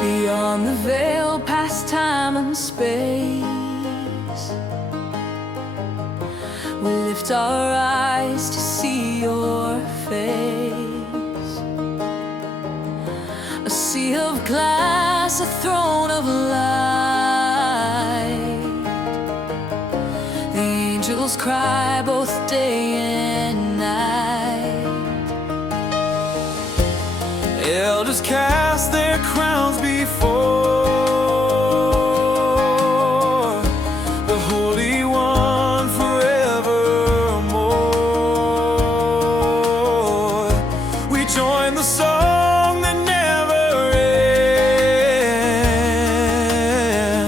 Beyond the veil, past time and space, we lift our eyes to see your face. A sea of glass, a throne of light. The angels cry both day and night. Elders cast their crowns before the Holy One forevermore. We join the song that never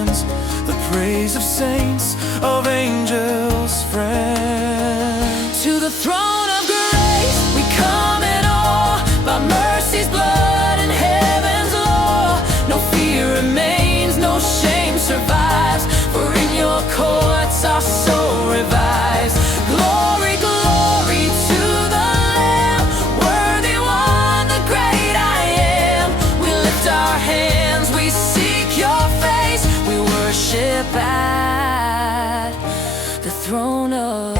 ends, the praise of saints, of angels, friends. To the throne of grace we come in awe, by mercy's blood and heaven's law. No fear remains, no shame survives, for in your courts our soul revives. Glory, glory to the Lamb, worthy one, the great I am. We lift our hands, we seek your face, we worship at the throne of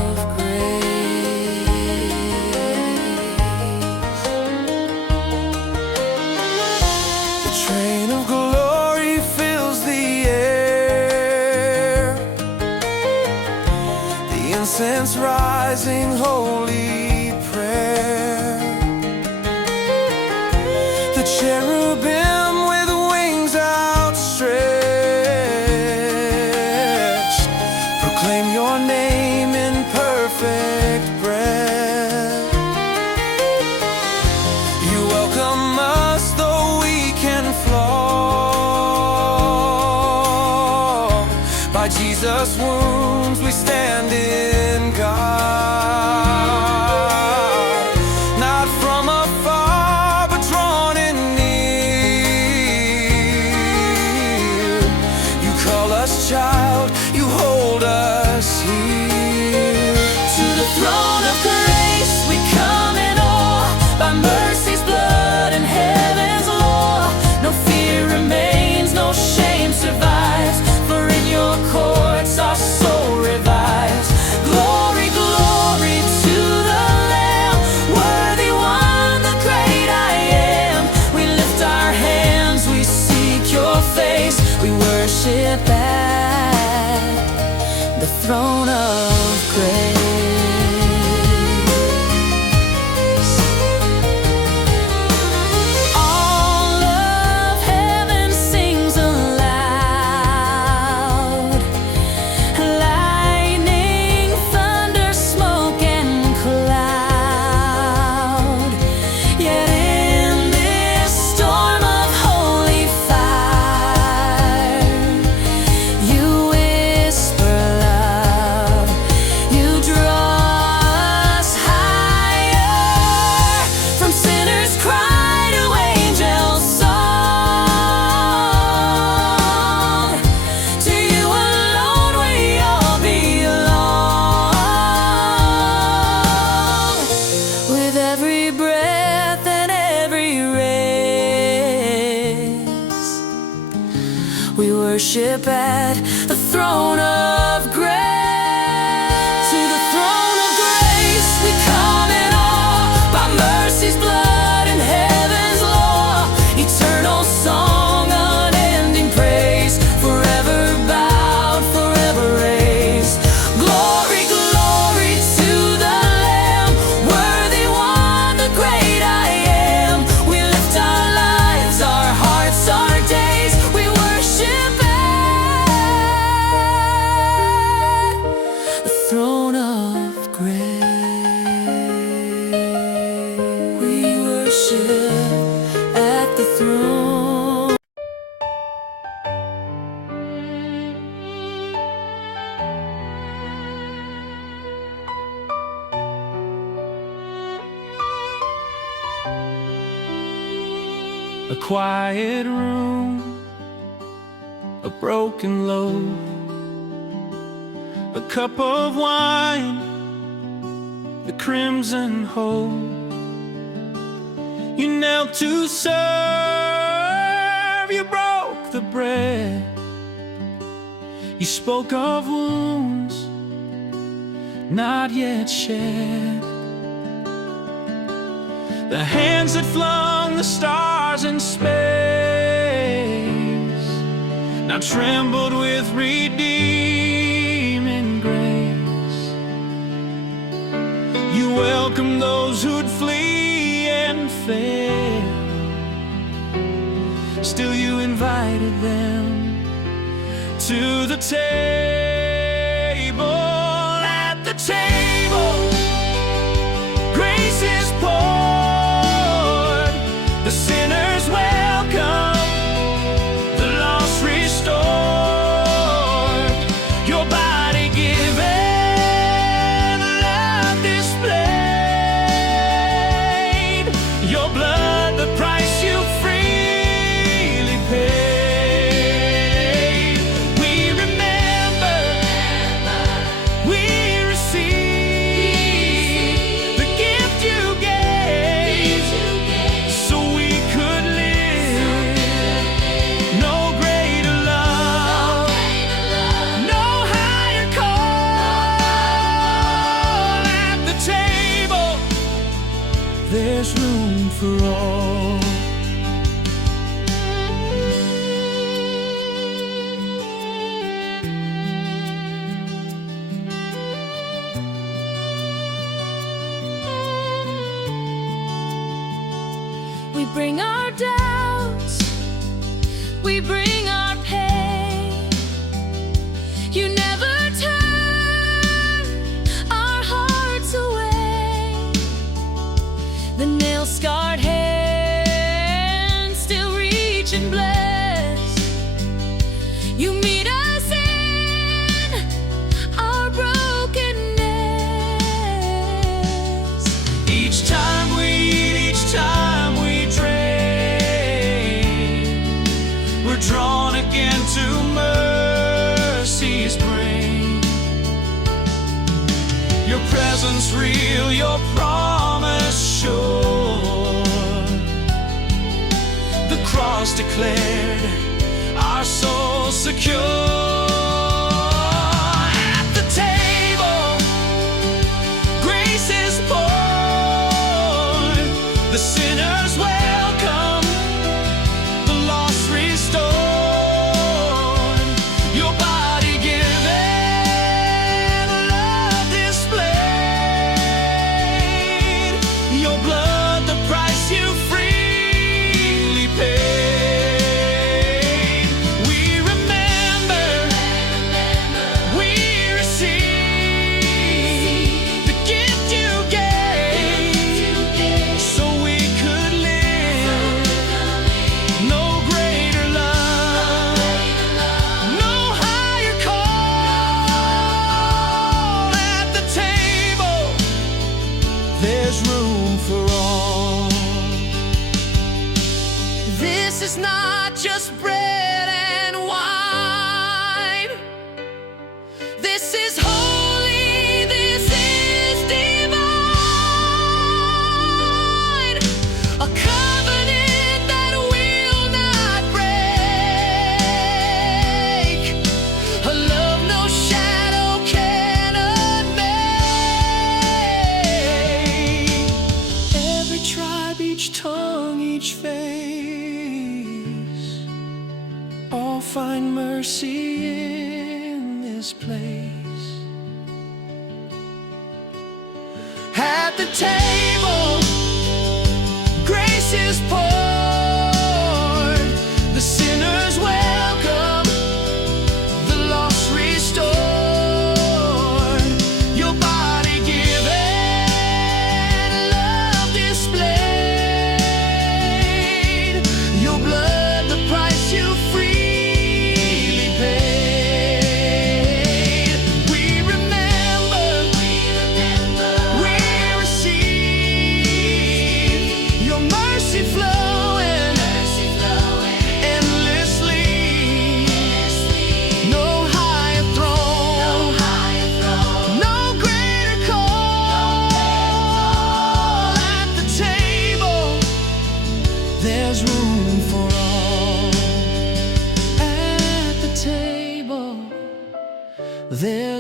Train of glory fills the air, the incense rising, holy prayer. The cherubim with wings outstretched proclaim your name in perfect breath. You welcome us though we can fall. By Jesus' wounds we stand in God, not from afar but drawn in near. You call us child, you hold us here. To the throne of grace we come in awe, by mercy's blood and heaven's law. No fear remains, no shame survives, for in your courts our soul revives. Glory, glory to the Lamb, worthy one, the great I am. We lift our hands, we seek your face, we worship at the throne of grace. All of heaven sings aloud, lightning, thunder, smoke, and cloud. Yet in this storm of holy fire, you whisper love, you draw us higher, from sinners' cry to angels' song. To you alone we all belong. With every breath and every race, we worship at the throne of grace. To the throne of grace we come in awe, by mercy's blood and heaven's law. Eternal song, unending praise, forever bowed, forever raised. Glory, glory to the Lamb, worthy one, the great I am. We lift our lives, our hearts, our days, we worship at the throne of grace. We worship at the throne. A quiet room, a broken loaf, a cup of wine, the crimson hope. You knelt to serve, you brought bread. You spoke of wounds not yet shed, the hands that flung the stars in space now trembled with redeeming grace. You welcomed those who'd flee and fail, still you invited them to the table. At the table, grace is poured, the sinners welcome, the lost restored, your body given, love displayed, your blood the price you freely paid. We remember, we receive the gift you gave so we could live. No greater love, no higher call. At the table, there's room for all. We bring our doubts, we bring our pain. You never turn our hearts away. The nail-scarred hands still reach and bless. You meet us in our brokenness. Each time we eat, each time we drain, we're drawn again to mercy's brink. Your presence real, your promise sure, the cross declared, our souls secure. At the table, grace is poured, the sinners welcome, the lost restored, your body given, love displayed, your blood the price you freely paid. We remember, we receive the gift you gave so we could live. No greater love, no higher call. At the table, there's room for all. This is not just bread and wine. This is holy, this is divine. A covenant that will not break. A love no shadow cannot make. Every tribe, each tongue, each face, all find mercy in this place. At the table, grace is poured, the sinners welcome, the lost restored, your body given, love displayed, your blood the price you freely paid.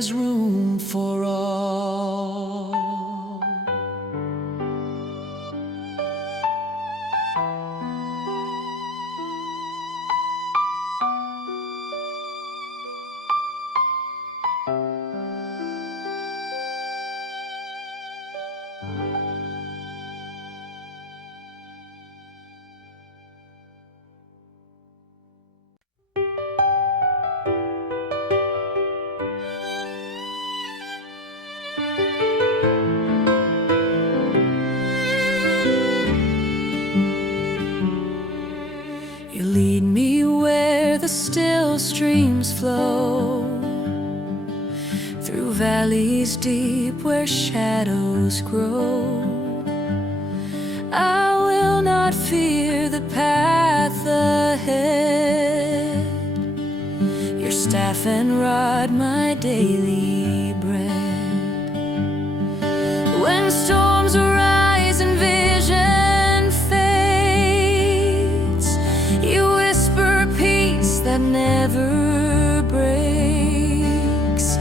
there's room for all. You lead me where the still streams flow, through valleys deep where shadows grow. I will not fear the path ahead. Your staff and rod, my daily bread. When storms arise and vision fades, you whisper peace that never breaks.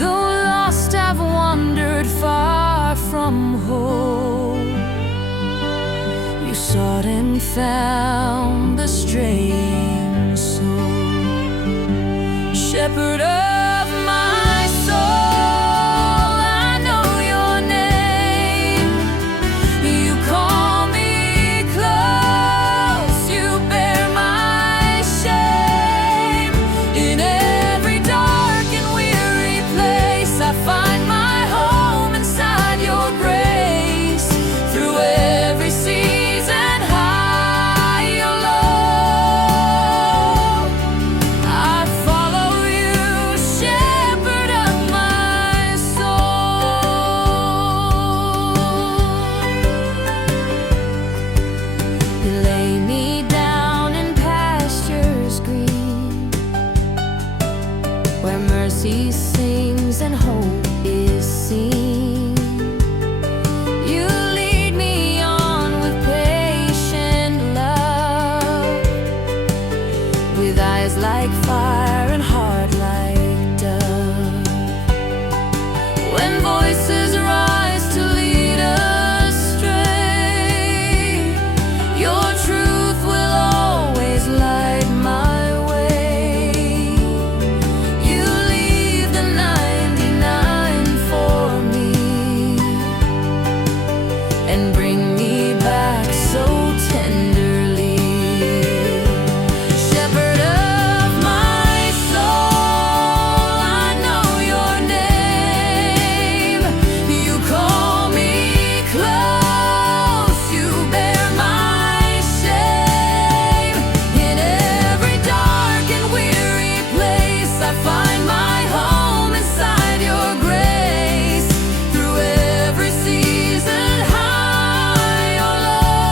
Though lost, I've wandered far from home. You sought and found the straying soul. Shepherd of my soul, I know your name. You call me close, you bear my shame. In every dark and weary place, I find my home inside your grace. Through every season, high or low, I follow you, shepherd of my soul. You lay me down in pastures green, where mercy sings and hope is seen. You lead me on with patient love, with eyes like fire and heart like dove. When voices rise to lead astray, your truth will always light my way. You leave the 99 for me, and bring me back so tenderly. Shepherd of my soul, I know your name. You call me close, you bear my shame. In every dark and weary place, I find my home inside your grace. Through every season, high or low,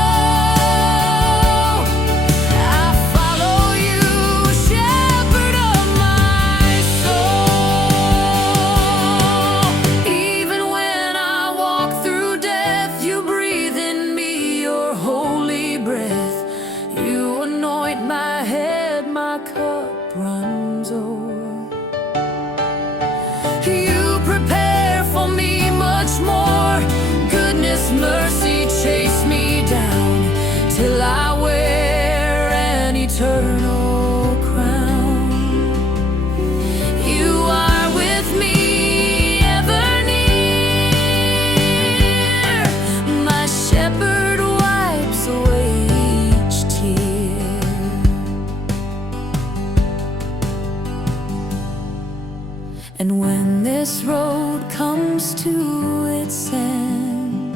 I follow you, shepherd of my soul. Even when I walk through death, you breathe in me your holy breath. You anoint my head, my cup runs over. You prepare for me much more. Goodness, mercy chase me down, till I wear an eternal crown. You are with me, ever near. My shepherd wipes away each tear. And when this road comes to its end,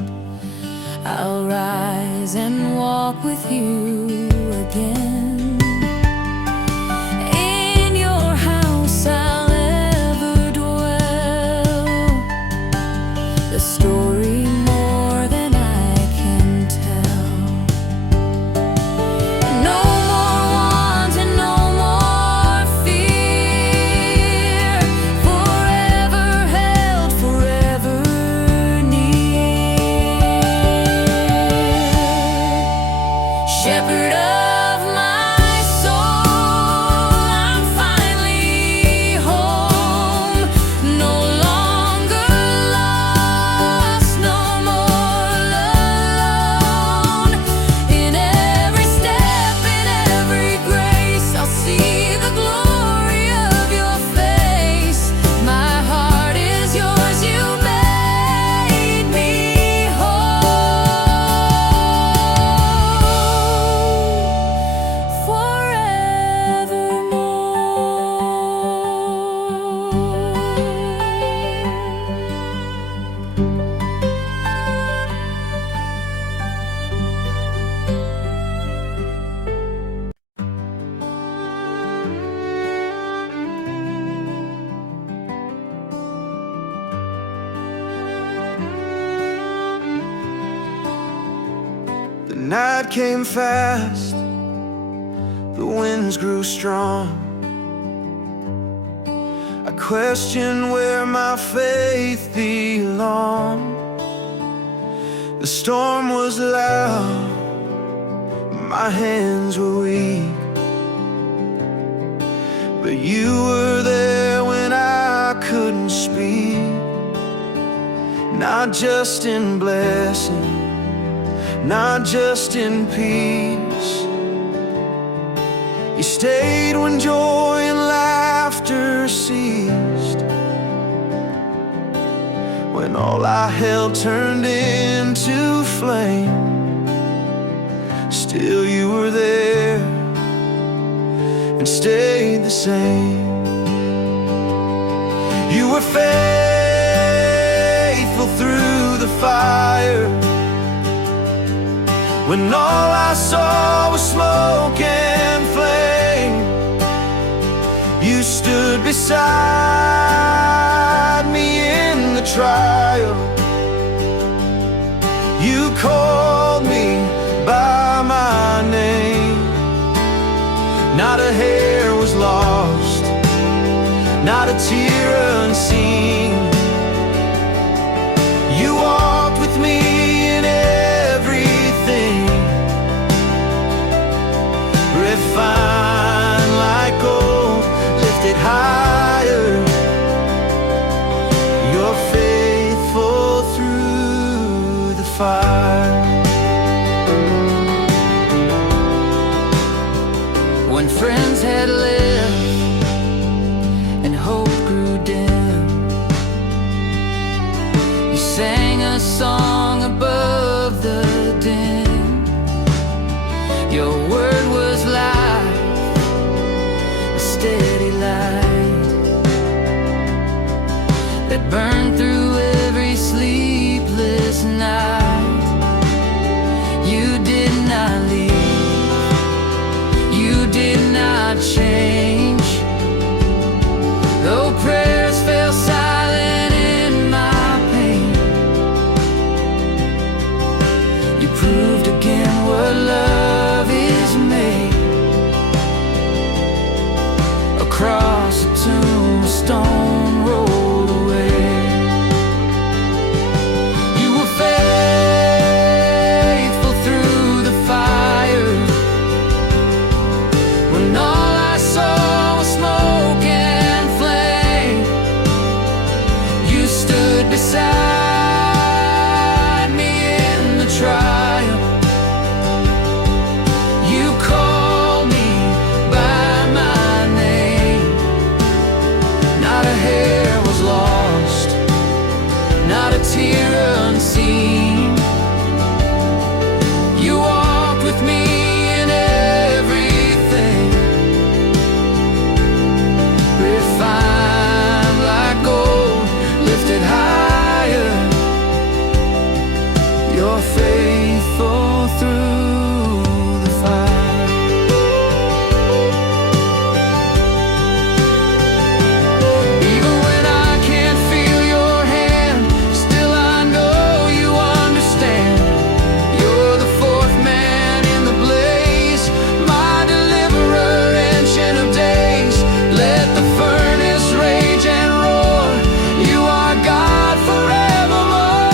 I'll rise and walk with you again. In your house I'll ever dwell, the story more than I can tell. No more want and no more fear, forever held, forever near. Shepherd of my night came fast, the winds grew strong. I questioned where my faith belonged. The storm was loud, my hands were weak, but you were there when I couldn't speak. Not just in blessing, not just in peace. You stayed when joy and laughter ceased, when all I held turned into flame. Still you were there and stayed the same. You were faithful through the fire, when all I saw was smoke and flame. You stood beside me in the trial. You called me by my name. Not a hair was lost, not a tear unseen. You walked with me in everything, refined like gold, lifted higher. You're faithful through the fire. When friends had left and hope grew dim, you sang a song above the din. Your word was life, a steady light that burned through every sleepless night. You did not leave, you did not change, though prayers fell silent in my pain. You proved again what love is made. Across a tombstone rolled away. You were faithful through the fire, when all I saw was smoke and flame. You stood beside me in the trial. You called me by my name. Not a hair was lost, not a tear unseen. You walked with me in everything, refined like gold, lifted higher. You're faithful through the fire. Even when I can't feel your hand, still I know you understand. You're the fourth man in the blaze, my deliverer, ancient of days. Let the furnace rage and roar, you are God forevermore.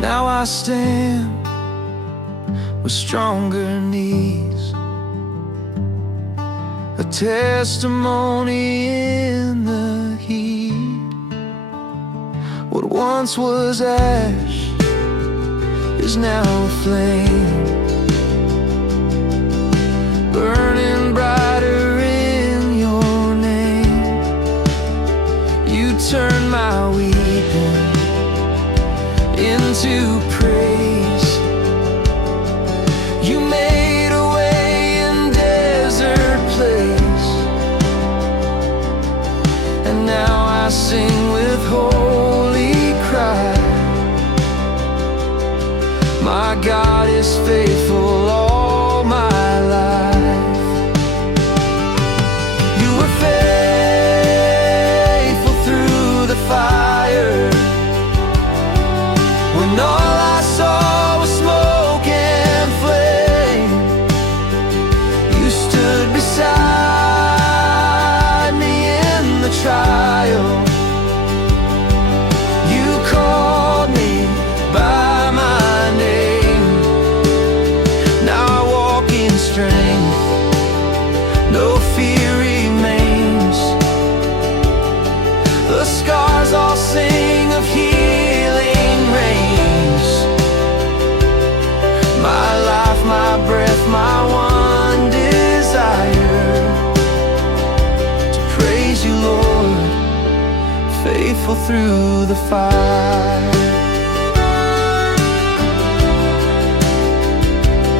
Now I stand with stronger knees, a testimony in the heat. What once was ash is now a flame, burning brighter in your name. You turn my weeping into praise. You made a way in desert place, and now I sing with holy cry. My God is faithful faithful through the fire.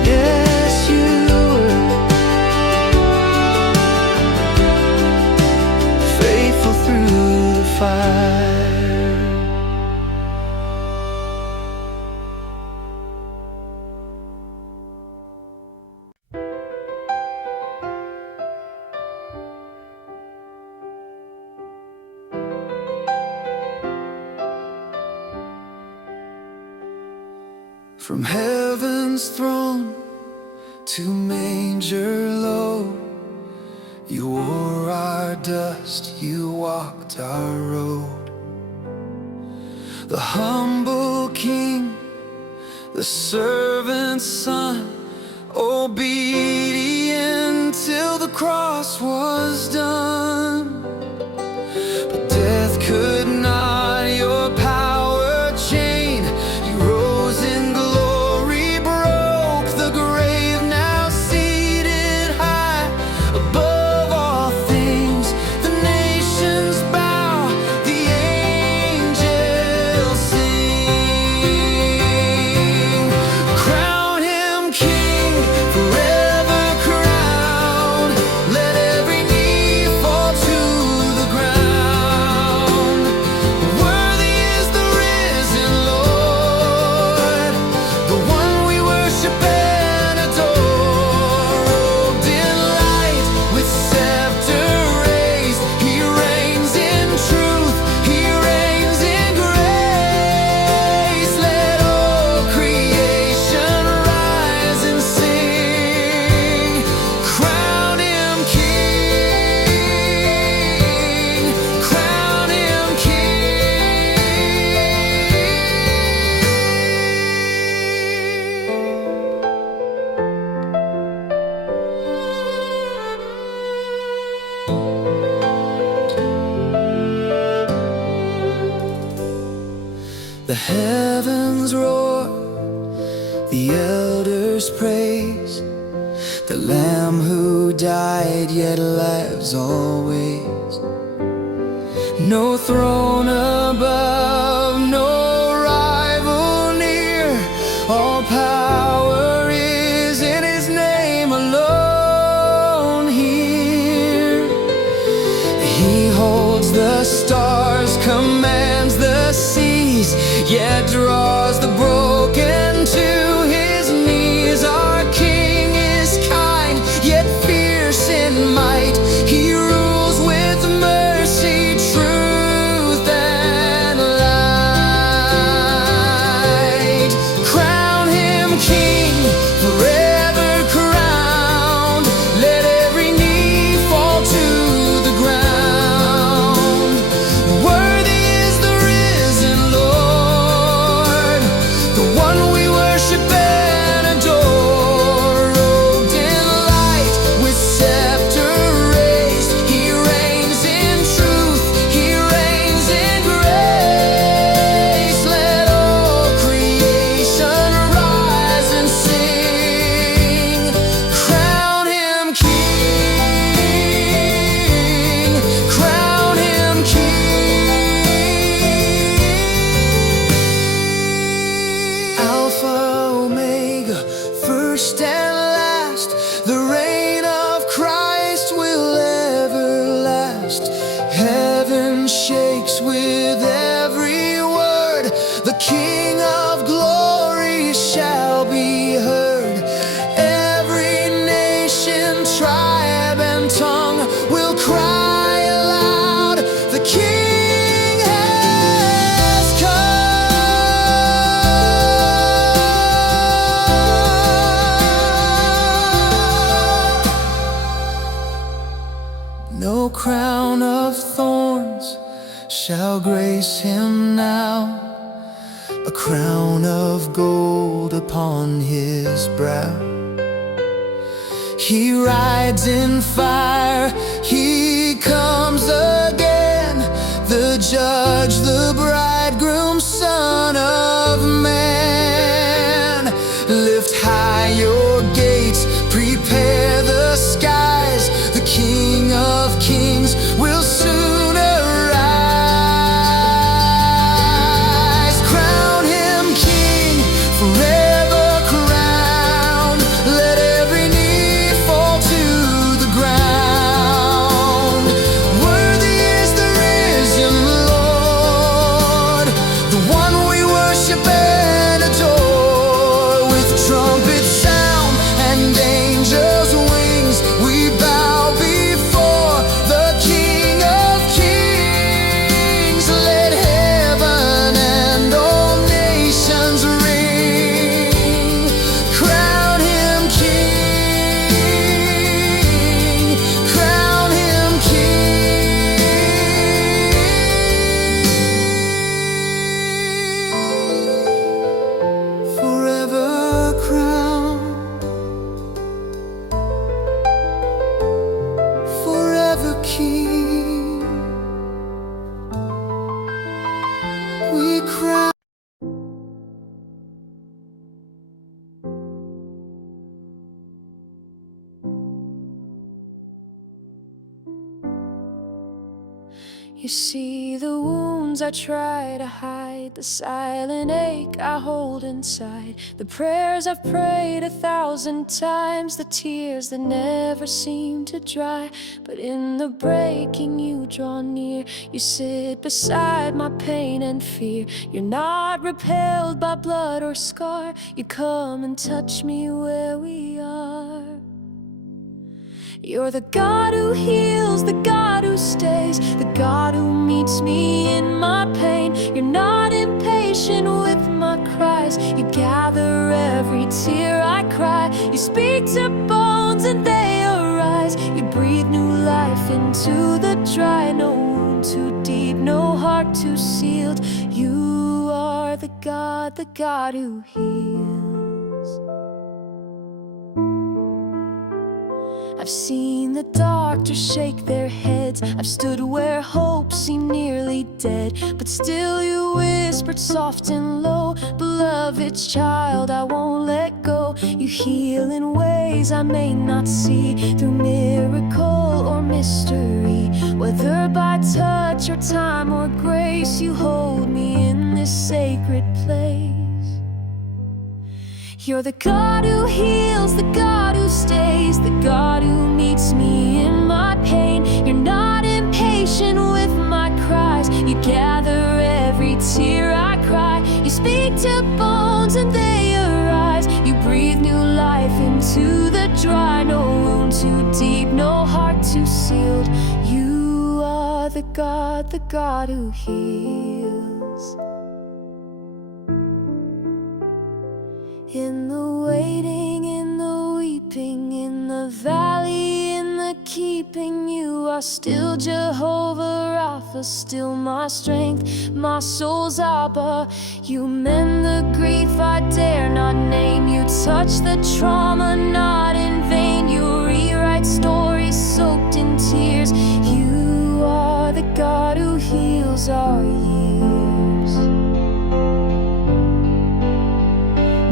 Yes, you were faithful through the fire. From heaven's throne to manger low, you wore our dust, you walked our road. The humble king, the servant's son, obedient till the cross was done. But death could not your power chain. You rose in glory, broke the grave, now seated high above all things. The nations bow, the angels sing. Crown him king, forever crowned. Let every knee fall to the ground. Worthy is the risen Lord, the one we worship and adore. Robed in light, with scepter raised, he reigns in truth, he reigns in grace. Let all creation rise and sing. Crown him king, crown him king. The heavens roar, the elders praise the Lamb who died yet lives always. No throne above, no rival near. All power is in his name alone here. He holds the stars, commands the seas, yet draws the broken to his knees. Our King is kind, yet fierce in might. He rules with mercy, truth, and light. Crown him king, forever crowned. Let every knee fall to the ground. Worthy is the risen Lord, the one we worship and adore. Robed in light, with scepter raised, he reigns in truth, he reigns in grace. Let all creation rise and sing. Crown him king, crown him king. Alpha, Omega, first and last. The reign of Christ will ever last. Heaven shakes with every word. The King of glory shall be heard. Every nation, tribe, and tongue will cry aloud, the King has come. No crown of thorns shall grace him now. A crown of gold upon his brow. He rides in fire, he comes again, the judge, the bridegroom, Son of Man. Lift high your gates, prepare the skies. The King of Kings will soon arrive. You see the wounds I try to hide, the silent ache I hold inside, the prayers I've prayed 1,000 times, the tears that never seem to dry. But in the breaking you draw near, you sit beside my pain and fear. You're not repelled by blood or scar, you come and touch me where we are. You're the God who heals, the God who stays, the God who meets me in my pain. You're not impatient with my cries, you gather every tear I cry. You speak to bones and they arise, you breathe new life into the dry. No wound too deep, no heart too sealed. You are the God who heals. I've seen the doctors shake their heads, I've stood where hope seemed nearly dead, but still you whispered soft and low, beloved child, I won't let go. You heal in ways I may not see, through miracle or mystery. Whether by touch or time or grace, you hold me in this sacred place. You're the God who heals, the God who stays, the God who meets me in my pain. You're not impatient with my cries, you gather every tear I cry. You speak to bones and they arise, you breathe new life into the dry. No wound too deep, no heart too sealed. You are the God who heals. In the waiting, in the weeping, in the valley, in the keeping, you are still Jehovah Rapha, still my strength, my soul's Abba. You mend the grief I dare not name, you touch the trauma not in vain. You rewrite stories soaked in tears. You are the God who heals our years.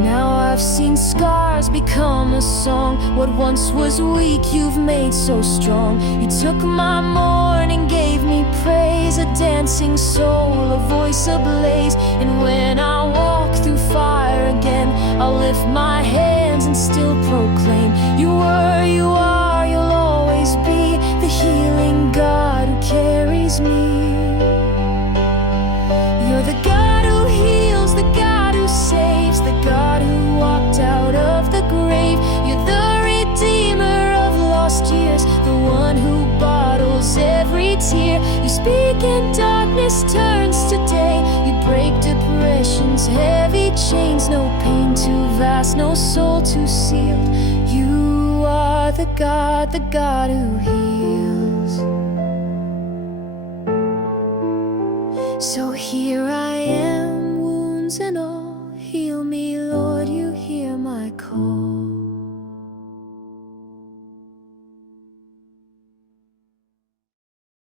Now I've seen scars become a song. What once was weak, you've made so strong. You took my mourning, gave me praise, a dancing soul, a voice ablaze. And when I walk through fire again, I'll lift my hands and still proclaim, you were, you are, you'll always be the healing God who carries me. You're the God who heals, the God who saves, the God who walked out of the grave. You're the redeemer of lost years, the one who bottles every tear. You speak and darkness turns to day. You break depression's heavy chains. No pain too vast, no soul too sealed. You are the God who heals. So here I am, wounds and all. Heal me, Lord, you hear my call.